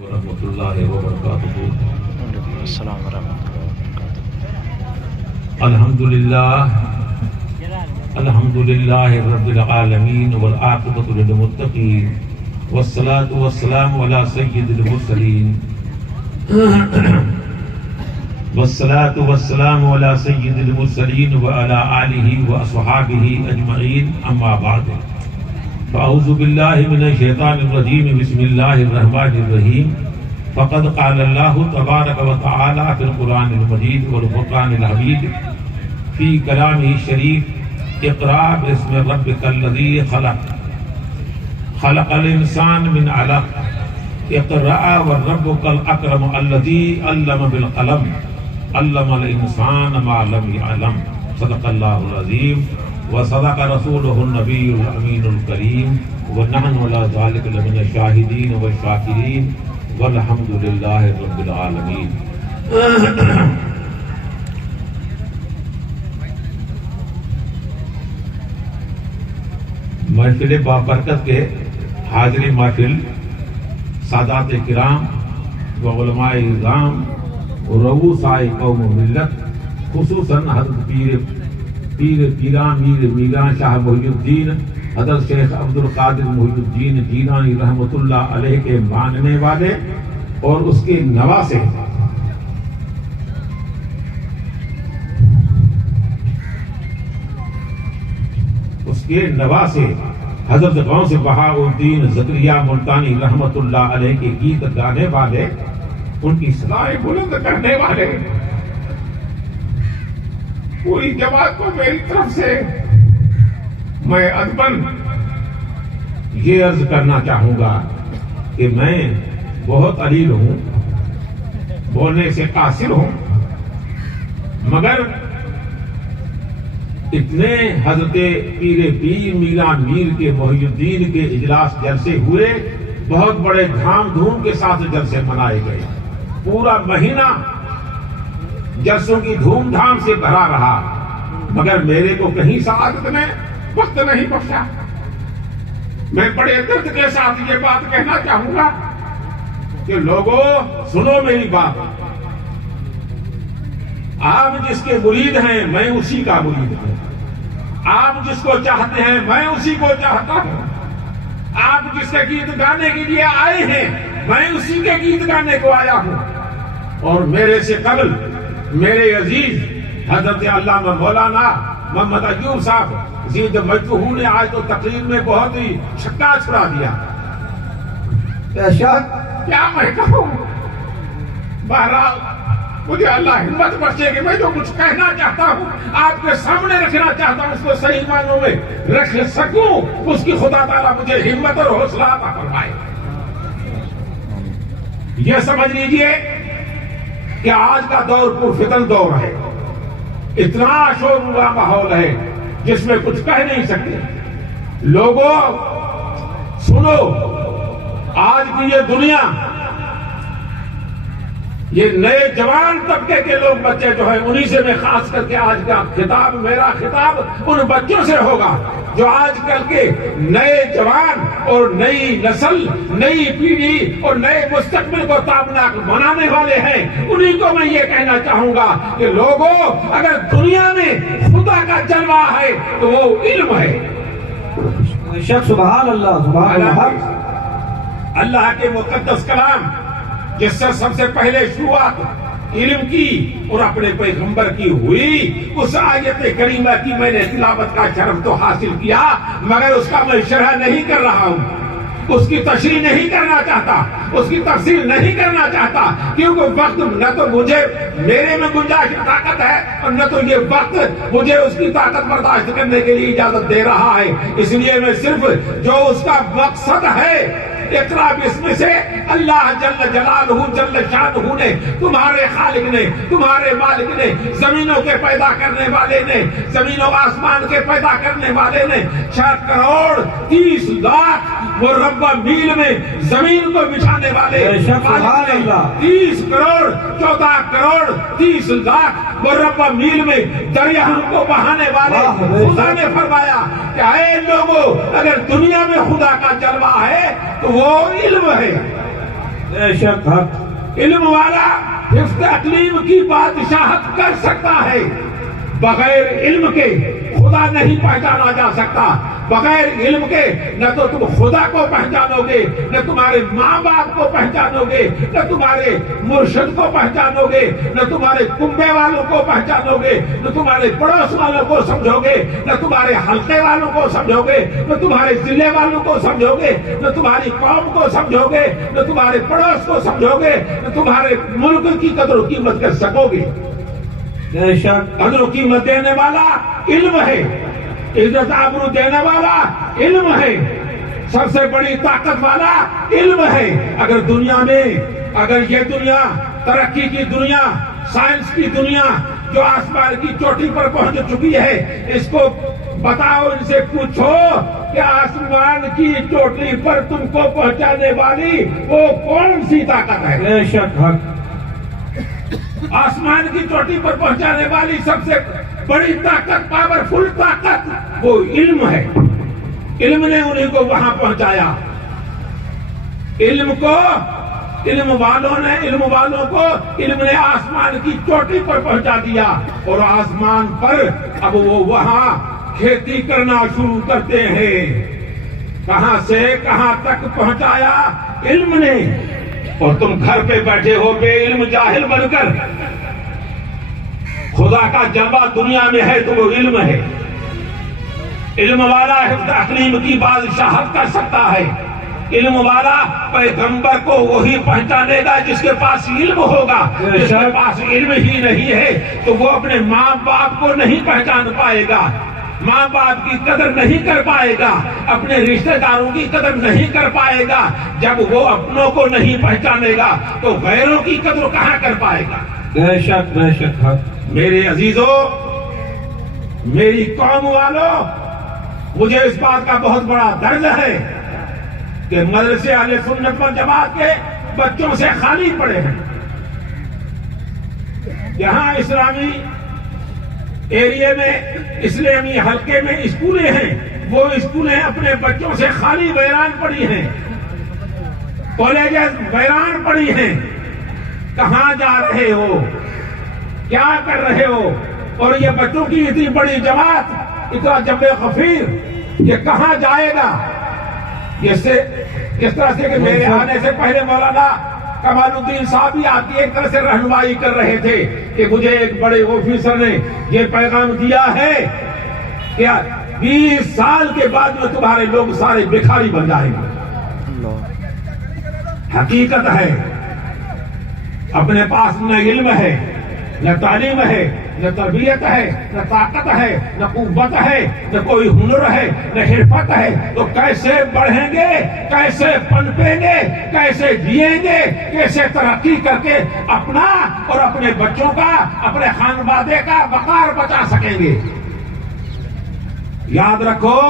ورحمۃ اللہ وبرکاتہ۔ وعلیکم السلام ورحمۃ اللہ وبرکاتہ۔ الحمد للہ رب العالمین والعاقبۃ للمتقین والصلاة والسلام علی سید المرسلین والصلاة والسلام علی سید المرسلین وعلی آلہ واصحابہ اجمعین، اما بعد فاعوذ باللہ من الشیطان الرجیم، بسم اللہ الرحمن الرحیم۔ فقد قال اللہ تبارک و تعالی فی القرآن المجید والفرقان الحمید فی کلامہ الشریف، اقرأ باسم ربک الذی خلق، خلق الانسان من علق، اقرأ وربک الاکرم الذی علم بالقلم، علم الانسان ما لم يعلم۔ صدق اللہ العظیم وصدق رسولہ النبی الامین الکریم، ونحن علی ذلک لمن الشاہدین والشاکرین، والحمد للہ رب العالمین۔ محفل بابرکت کے حاضر محفل سادات کرام و علماء اعظام و رؤوسائے قوم و ملت، خصوصاً حضرت پیر پیران میر میران شاہ محی الدین حضرت شیخ عبد القادر محی الدین جیلانی رحمۃ اللہ علیہ کے ماننے والے اور اس کے نواسے، حضرت غوث بہاء الدین زکریا ملتانی رحمۃ اللہ علیہ کے گیت گانے والے، ان کی صدائیں بلند کرنے والے، پوری جماعت کو میری طرف سے میں ادباً یہ عرض کرنا چاہوں گا کہ میں بہت علیل ہوں، بولنے سے قاصر ہوں، مگر اتنے حضرت پیر میران میر کے محی الدین کے اجلاس جلسے ہوئے، بہت بڑے دھام دھوم کے ساتھ جلسے منائے گئے، پورا مہینہ جلسوں کی دھوم دھام سے بھرا رہا، مگر میرے کو کہیں سعادت میں وقت نہیں بخشا۔ میں بڑے درد کے ساتھ یہ بات کہنا چاہوں گا کہ لوگوں سنو میری بات، آپ جس کے مرید ہیں میں اسی کا مرید ہوں، آپ جس کو چاہتے ہیں میں اسی کو چاہتا ہوں، آپ جس کے گیت گانے کے لیے آئے ہیں میں اسی کے گیت گانے کو آیا ہوں۔ اور میرے سے قبل میرے عزیز حضرت علامہ مولانا محمد ایوب صاحب زید مجدہ نے آج تو تقریر میں بہت ہی چھکا چھڑا دیا، کیا میں کہوں۔ بہرحال مجھے اللہ ہمت بخشے کہ میں جو کچھ کہنا چاہتا ہوں آپ کے سامنے رکھنا چاہتا ہوں، اس کو صحیح معنوں میں رکھ سکوں، اس کی خدا تعالیٰ مجھے ہمت اور حوصلہ عطا فرمائے۔ یہ سمجھ لیجئے کہ آج کا دور پرفتن دور ہے، اتنا شور و ماحول ہے جس میں کچھ کہہ نہیں سکتے۔ لوگوں سنو، آج کی یہ دنیا، یہ نئے جوان طبقے کے لوگ بچے جو ہیں، انہی سے میں خاص کر کے آج کا خطاب، میرا خطاب ان بچوں سے ہوگا جو آج کل کے نئے جوان اور نئی نسل، نئی پیڑھی اور نئے مستقبل کو تابناک بنانے والے ہیں۔ انہی کو میں یہ کہنا چاہوں گا کہ لوگوں اگر دنیا میں خدا کا جلوہ ہے تو وہ علم ہے۔ سبحان اللہ، سبحان اللہ۔ اللہ کے مقدس کلام جس سے سب سے پہلے شروعات علم کی اور اپنے پیغمبر کی ہوئی، اس آیت کریمہ کی میں نے تلاوت کا شرف تو حاصل کیا، مگر اس کا میں شرح نہیں کر رہا ہوں، اس کی تشریح نہیں کرنا چاہتا، اس کی تفسیر نہیں کرنا چاہتا، کیونکہ وقت نہ تو مجھے میرے میں گنجائش طاقت ہے اور نہ تو یہ وقت مجھے اس کی طاقت برداشت کرنے کے لیے اجازت دے رہا ہے۔ اس لیے میں صرف جو اس کا مقصد ہے، اقرا بسم سے اللہ جل جلالہ جل شانہ نے، تمہارے خالق نے، تمہارے مالک نے، زمینوں کے پیدا کرنے والے نے، زمین و آسمان کے پیدا کرنے والے نے 6 کروڑ 30 لاکھ مربع میل میں زمین کو بچھانے والے، 30 کروڑ 14 کروڑ 30 لاکھ مربع میل میں دریاؤں کو بہانے والے خدا نے فرمایا کہ اے لوگوں، اگر دنیا میں خدا کا جلوہ ہے تو وہ علم ہے۔ بے شک حق علم والا حفظ اقلیم کی بادشاہت کر سکتا ہے. بغیر علم کے خدا نہیں پہچانا جا سکتا. بغیر علم کے نہ تو تم خدا کو پہچانو گے، نہ تمہارے ماں باپ کو پہچانو گے، نہ تمہارے مرشد کو پہچانو گے، نہ تمہارے کنبے والوں کو پہچانو گے، نہ تمہارے پڑوس والوں کو سمجھو گے، نہ تمہارے حلقے والوں کو سمجھو گے، نہ تمہارے ضلع والوں کو سمجھو گے، نہ تمہاری قوم کو سمجھو گے، نہ تمہارے پڑوس کو سمجھو گے، نہ تمہارے ملک کی قدر و قیمت کر سکو گے. بے شک قدر و قیمت دینے والا علم ہے، عزت آبرو دینے والا علم ہے، سب سے بڑی طاقت والا علم ہے. اگر دنیا میں، اگر یہ دنیا ترقی کی دنیا، سائنس کی دنیا جو آسمان کی چوٹی پر پہنچ چکی ہے، اس کو بتاؤ، ان سے پوچھو کہ آسمان کی چوٹی پر تم کو پہنچانے والی وہ کون سی طاقت ہے؟ بے شک حق آسمان کی چوٹی پر پہنچانے والی سب سے بڑی طاقت، پاورفل طاقت وہ علم ہے. علم نے انہیں کو وہاں پہنچایا. علم والوں کو علم نے آسمان کی چوٹی پر پہنچا دیا، اور آسمان پر اب وہ وہاں کھیتی کرنا شروع کرتے ہیں. کہاں سے کہاں تک پہنچایا علم نے، اور تم گھر پہ بیٹھے ہو بے علم جاہل بن کر. خدا کا جلوہ دنیا میں ہے تو وہ علم ہے. علم والا حفظ اقلیم کی بادشاہت کر سکتا ہے. علم والا پیغمبر کو وہی پہچانے گا جس کے پاس علم ہوگا. جس کے پاس علم ہی نہیں ہے تو وہ اپنے ماں باپ کو نہیں پہچان پائے گا، ماں باپ کی قدر نہیں کر پائے گا، اپنے رشتہ داروں کی قدر نہیں کر پائے گا. جب وہ اپنوں کو نہیں پہچانے گا تو غیروں کی قدر کہاں کر پائے گا؟ بے شک حق میرے عزیزو، میری قوم والوں، مجھے اس بات کا بہت بڑا درد ہے کہ مدرسے اہل سنت والجماعت کے بچوں سے خالی پڑے ہیں. یہاں اسلامی ایریے میں، اسلامی حلقے میں اسکولیں ہیں، وہ اسکولیں اپنے بچوں سے خالی ویران پڑی ہیں. کالجز ویران پڑی ہیں. کہاں جا رہے ہو؟ کیا کر رہے ہو؟ اور یہ بچوں کی اتنی بڑی جماعت، اتنا جمع غفیر، یہ کہاں جائے گا؟ جس طرح سے کہ میرے آنے سے پہلے مولانا کمال الدین صاحب بھی آپ کی ایک طرح سے رہنمائی کر رہے تھے کہ مجھے ایک بڑے آفیسر نے یہ پیغام دیا ہے کہ 20 سال کے بعد میں تمہارے لوگ سارے بھکاری بن جائیں گے. حقیقت ہے، اپنے پاس نہ علم ہے، نہ تعلیم ہے، نہ تربیت ہے، نہ طاقت ہے، نہ قوت ہے، نہ کوئی ہنر ہے، نہ حرفت ہے، تو کیسے بڑھیں گے، کیسے پنپیں گے، کیسے جیئیں گے، کیسے ترقی کر کے اپنا اور اپنے بچوں کا، اپنے خانوادے کا وقار بچا سکیں گے؟ یاد رکھو،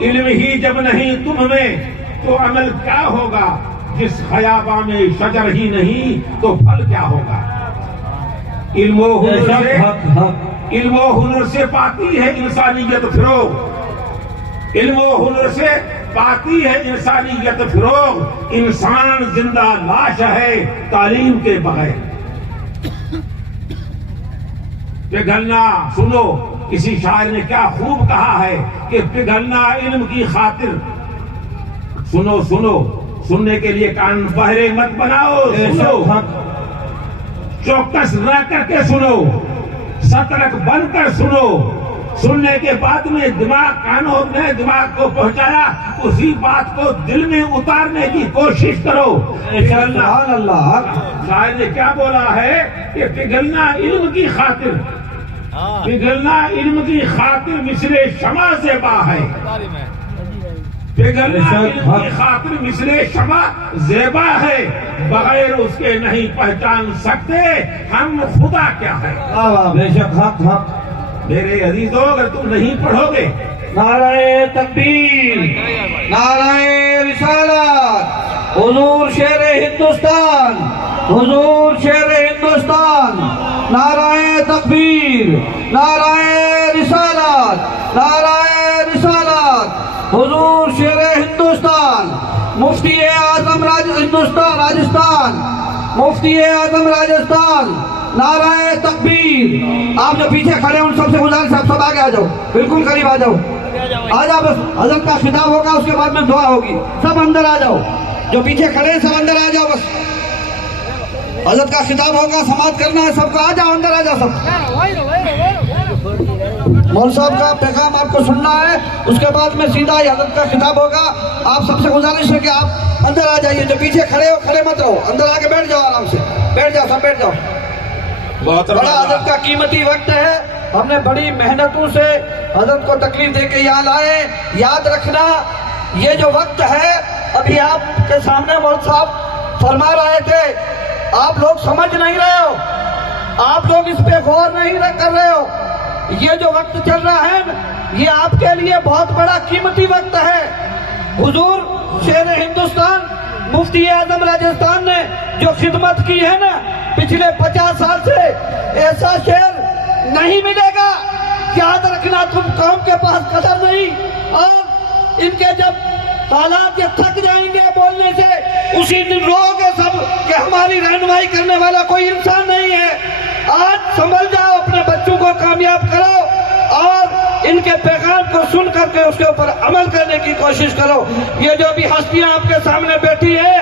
علم ہی جب نہیں تم میں تو عمل کیا ہوگا؟ جس خیاباں میں شجر ہی نہیں تو پھل کیا ہوگا؟ علم و ہنر سے پاتی ہے انسانیت فروغ. علم و ہنر سے پاتی ہے انسانیت فروغ. انسان زندہ لاش ہے تعلیم کے بغیر. پگھلنا، سنو، کسی شاعر نے کیا خوب کہا ہے کہ پگھلنا علم کی خاطر. سنو، سننے کے لیے کان بہرے مت بناؤ، سنو، چوکس رہ کر کے سنو، سترک بن کر سنو. سننے کے بعد میں کانوں نے دماغ کو پہنچایا، اسی بات کو دل میں اتارنے کی کوشش کرو. شاعر نے کیا بولا ہے کہ پگھلنا علم کی خاطر، پگھلنا علم کی خاطر مثل شمع زیبا ہے. پگھلنا علم کی خاطر مثل شمع زیبا ہے، بغیر اس کے نہیں پہچان سکتے ہم خدا کیا ہے. بے شک حق میرے عزیزوں، اگر تم نہیں پڑھو گے، نعرہ تکبیر، نعرہ رسالت، حضور شیر ہندوستان، حضور شیر ہندوستان، نعرہ تکبیر، نعرہ رسالت، نعرہ رسالت، حضور شیر ہندوستان، مفتی اعظم ہندوستان راجستھان مفتی اعظم راجستھان نعرہ تکبیر. آپ جو پیچھے کھڑے ہیں ان سب سے گزارش ہے سب آگے آ جاؤ, بالکل قریب آ جاؤ, آ جاؤ. بس حضرت کا خطاب ہوگا, اس کے بعد میں دعا ہوگی. سب اندر آ جاؤ, جو پیچھے کھڑے ہیں سب اندر آ جاؤ. بس حضرت کا خطاب ہوگا, سماعت کرنا ہے سب کو. آ جاؤ, اندر آ جاؤ سب. مول صاحب کا پیغام آپ کو سننا ہے, اس کے بعد میں سیدھا ہی حضرت کا خطاب ہوگا. آپ سب سے گزارش ہے کہ آپ اندر آ جائیے. جو پیچھے کھڑے ہو کھڑے مت رہو, اندر آ کے بیٹھ جاؤ, آرام سے بیٹھ جاؤ, سب بیٹھ جاؤ. بڑا حضرت کا قیمتی وقت ہے, ہم نے بڑی محنتوں سے حضرت کو تکلیف دے کے یہاں لائے. یاد رکھنا یہ جو وقت ہے, ابھی آپ کے سامنے مول صاحب فرما رہے تھے, آپ لوگ سمجھ نہیں رہے ہو, آپ لوگ اس پہ غور نہیں کر رہے ہو. یہ جو وقت چل رہا ہے یہ آپ کے لیے بہت بڑا قیمتی وقت ہے. حضور شیر ہندوستان مفتی اعظم راجستھان نے جو خدمت کی ہے نا پچھلے 50 سال سے, ایسا شیر نہیں ملے گا. یاد رکھنا تم قوم کے پاس قدر نہیں, اور ان کے جب حالات یہ تھک جائیں گے بولنے سے, اسی دن رو گے سب کہ ہماری رہنمائی کرنے والا کوئی انسان نہیں ہے. آج سنبھل جاؤ, اپنے بچوں کو کامیاب کرو اور ان کے پیغام کو سن کر کے اس کے اوپر عمل کرنے کی کوشش کرو. یہ جو بھی ہستیاں آپ کے سامنے بیٹھی ہیں,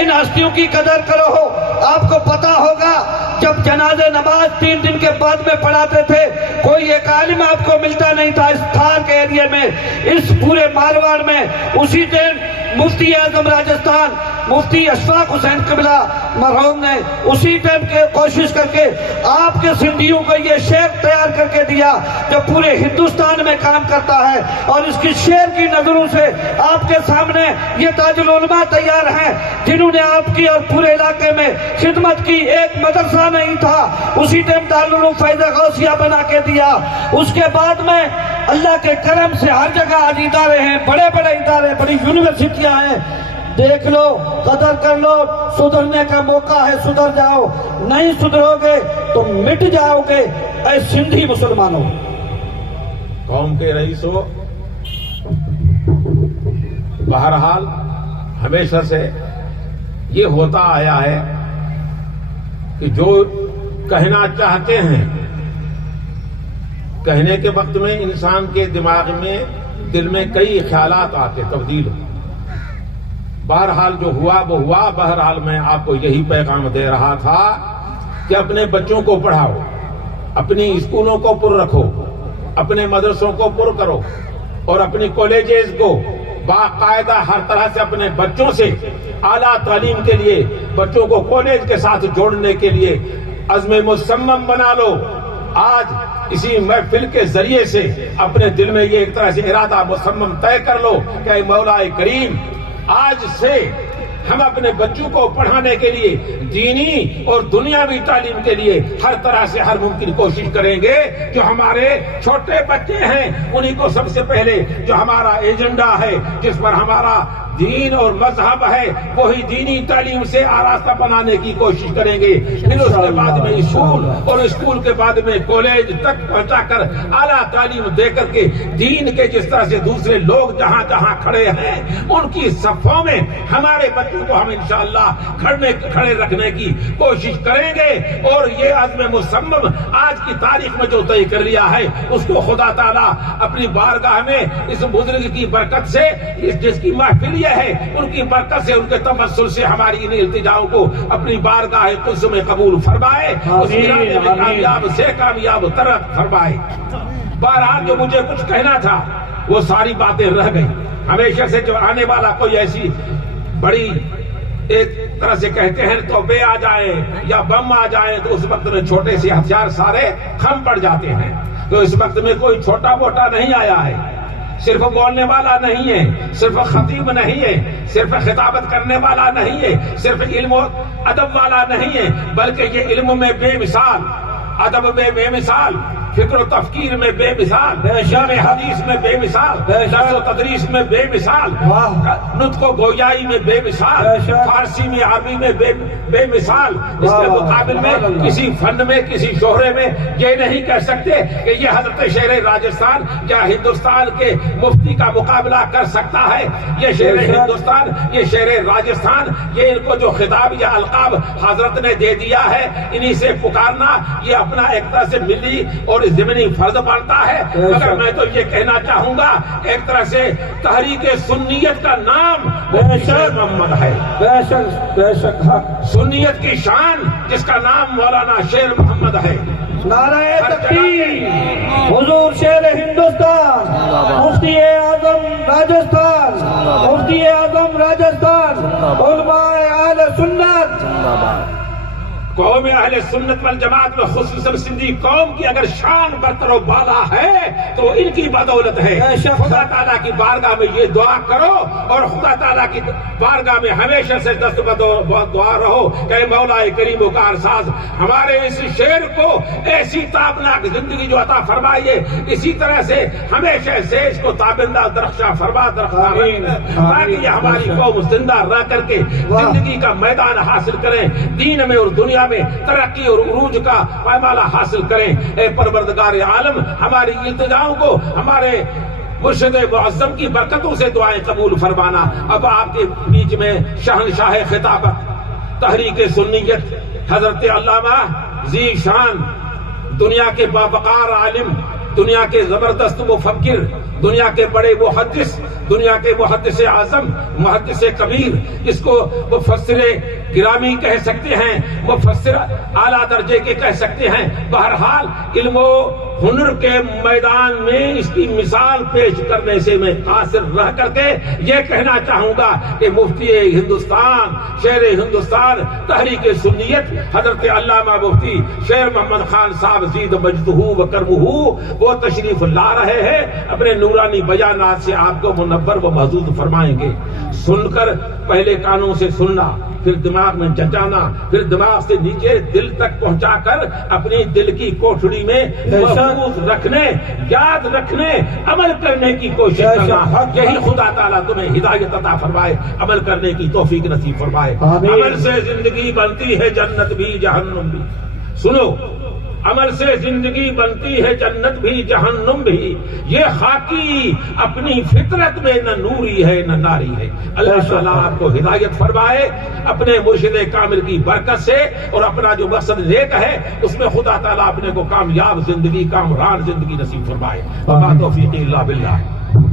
ان ہستیوں کی قدر کرو. آپ کو پتا ہوگا جب جنازہ نماز 3 دن کے بعد میں پڑھاتے تھے, کوئی ایک عالم آپ کو ملتا نہیں تھا اس تھار کے ایریے میں, اس پورے مارواڑ میں. اسی دن مفتی اعظم راجستھان مفتی اشفاق حسین قبلہ مرحوم نے اسی ٹائم کے کوشش کر کے آپ کے سندھیوں کو یہ شعر تیار کر کے دیا جو پورے ہندوستان میں کام کرتا ہے. اور اس کی شعر کی نظروں سے آپ کے سامنے یہ تاج العلماء تیار ہیں جنہوں نے آپ کی اور پورے علاقے میں خدمت کی. ایک مدرسہ نہیں تھا, اسی ٹائم دارالعلوم فیض غوثیہ بنا کے دیا. اس کے بعد میں اللہ کے کرم سے ہر جگہ آج ادارے ہیں, بڑے بڑے ادارے, بڑی یونیورسٹیاں ہیں. دیکھ لو, قدر کر لو, سدھرنے کا موقع ہے, سدھر جاؤ. نہیں سدھرو گے تو مٹ جاؤ گے اے سندھی مسلمانوں. قوم کے رئیس ہو, بہرحال ہمیشہ سے یہ ہوتا آیا ہے کہ جو کہنا چاہتے ہیں کہنے کے وقت میں انسان کے دماغ میں دل میں کئی خیالات آتے, تبدیل ہو. بہرحال جو ہوا وہ ہوا. بہرحال میں آپ کو یہی پیغام دے رہا تھا کہ اپنے بچوں کو پڑھاؤ, اپنی اسکولوں کو پر رکھو, اپنے مدرسوں کو پر کرو, اور اپنی کالجز کو باقاعدہ ہر طرح سے اپنے بچوں سے اعلیٰ تعلیم کے لیے بچوں کو کالج کے ساتھ جوڑنے کے لیے عزم مصمم بنا لو. آج اسی محفل کے ذریعے سے اپنے دل میں یہ ایک طرح سے ارادہ مصمم طے کر لو کہ اے مولا کریم, آج سے ہم اپنے بچوں کو پڑھانے کے لیے دینی اور دنیاوی تعلیم کے لیے ہر طرح سے ہر ممکن کوشش کریں گے. جو ہمارے چھوٹے بچے ہیں انہیں کو سب سے پہلے جو ہمارا ایجنڈا ہے, جس پر ہمارا دین اور مذہب ہے, وہی دینی تعلیم سے آراستہ بنانے کی کوشش کریں گے. پھر اس کے بعد میں اسکول, اور اسکول کے بعد میں کالج تک پہنچا کر اعلیٰ تعلیم دے کر کے دین کے جس طرح سے دوسرے لوگ جہاں جہاں کھڑے ہیں ان کی صفوں میں ہمارے بچوں کو ہم انشاءاللہ کھڑے رکھنے کی کوشش کریں گے. اور یہ عزم مصمم آج کی تاریخ میں جو طے کر لیا ہے اس کو خدا تعالیٰ اپنی بارگاہ میں اس بزرگ کی برکت سے, جس کی محفل ہے ان کی برکت سے, ان کے تمثل سے ہماری ان التجاؤں کو اپنی بارگاہ قدس میں قبول فرمائے, اس ارادے میں کامیاب سے کامیاب ترقی فرمائے. بہرحال جو مجھے کچھ کہنا تھا وہ ساری باتیں رہ گئی. ہمیشہ سے جو آنے والا کوئی ایسی بڑی ایک طرح سے کہتے ہیں توبے آ جائیں یا بم آ جائیں تو اس وقت میں چھوٹے سے ہتھیار سارے خم پڑ جاتے ہیں. تو اس وقت میں کوئی چھوٹا موٹا نہیں آیا ہے, صرف بولنے والا نہیں ہے, صرف خطیب نہیں ہے, صرف خطابت کرنے والا نہیں ہے, صرف علم و ادب والا نہیں ہے, بلکہ یہ علم میں بے مثال, ادب میں بے مثال, فکر و تفکیر میں بے مثال، بے شک، علم حدیث میں بے مثال، بے شک، درس و تدریس میں بے مثال، واہ، نطق و گویائی میں بے مثال، بے شک، فارسی میں عربی میں بے مثال، اس واہ، کے واہ، مقابل میں سبحان اللہ، کسی فن میں کسی شہرے میں یہ نہیں کہہ سکتے کہ یہ حضرت شیر راجستھان یا ہندوستان کے مفتی کا مقابلہ کر سکتا ہے. یہ شیر بے شک، ہندوستان، یہ شیر راجستھان، یہ ان کو جو خطاب یا القاب حضرت نے دے دیا ہے، انہی سے پکارنا یہ اپنا ایک طرح سے ملی اور ضمنی فرض بنتا ہے. بے شک، مگر میں تو یہ کہنا چاہوں گا ایک طرح سے تحریک سنیت کا نام بے شک، شیر محمد ہے. بے شک، بے شک، حق. سنیت کی شان جس کا نام مولانا شیر محمد ہے. نعرہ تکبیر، حضور شیر ہندوستان، مفتی اعظم راجستھان، مفتی اعظم راجستھان، علماء اہل سنت. قوم اہل سنت والجماعت میں خصوصاً سندھی قوم کی اگر شان برتر و بالا ہے تو ان کی بدولت ہے. بے شک. خدا تعالیٰ کی بارگاہ میں یہ دعا کرو اور خدا تعالیٰ کی بارگاہ میں ہمیشہ سے دست دعا رہو کہ مولا کریم و کارساز ہمارے اس شیر کو ایسی تابناک زندگی جو عطا فرمائیے، اسی طرح سے ہمیشہ سے اس کو تابندہ درخشاں فرما آمین. تاکہ یہ ہماری قوم زندہ رہ کر کے زندگی کا میدان حاصل کریں، دین میں اور دنیا میں ترقی اور عروج کا پیمانہ حاصل کریں. اے پروردگار عالم ہماری التجاؤں کو ہمارے مرشد معظم کی برکتوں سے دعائیں قبول فرمانا. اب آپ کے بیچ میں شہنشاہ خطابت تحریک سنیت حضرت علامہ ذی شان، دنیا کے باوقار عالم، دنیا کے زبردست مفکر، دنیا کے بڑے محدث، دنیا کے محدث اعظم، محدث کبیر، جس کو مفسر گرامی کہہ سکتے ہیں، مفسر اعلیٰ درجے کے کہہ سکتے ہیں. بہرحال علم و ہنر کے میدان میں اس کی مثال پیش کرنے سے میں قاصر رہ کر کے یہ کہنا چاہوں گا کہ مفتی ہندوستان، شیر ہندوستان، تحریک سنیت حضرت علامہ مفتی شیر محمد خان صاحب زید مجدہ و کرمہ وہ تشریف لا رہے ہیں. اپنے نورانی بیانات سے آپ کو منور و محظوظ فرمائیں گے. سن کر پہلے کانوں سے سننا، پھر دماغ میں جچانا، پھر دماغ سے نیچے دل تک پہنچا کر اپنی دل کی کوٹھڑی میں محفوظ رکھنے، یاد رکھنے، عمل کرنے کی کوشش کرنا. یہی خدا تعالیٰ تمہیں ہدایت عطا فرمائے، عمل کرنے کی توفیق نصیب فرمائے. عمل سے زندگی بنتی ہے جنت بھی جہنم بھی. سنو، عمل سے زندگی بنتی ہے جنت بھی جہنم بھی. یہ خاکی اپنی فطرت میں نہ نوری ہے نہ ناری ہے. اللہ تعالیٰ آپ کو ہدایت فرمائے اپنے مرشد کامل کی برکت سے، اور اپنا جو مقصد نیک ہے اس میں خدا تعالیٰ اپنے کو کامیاب زندگی، کامران زندگی نصیب فرمائے. وما توفیقی الا باللہ.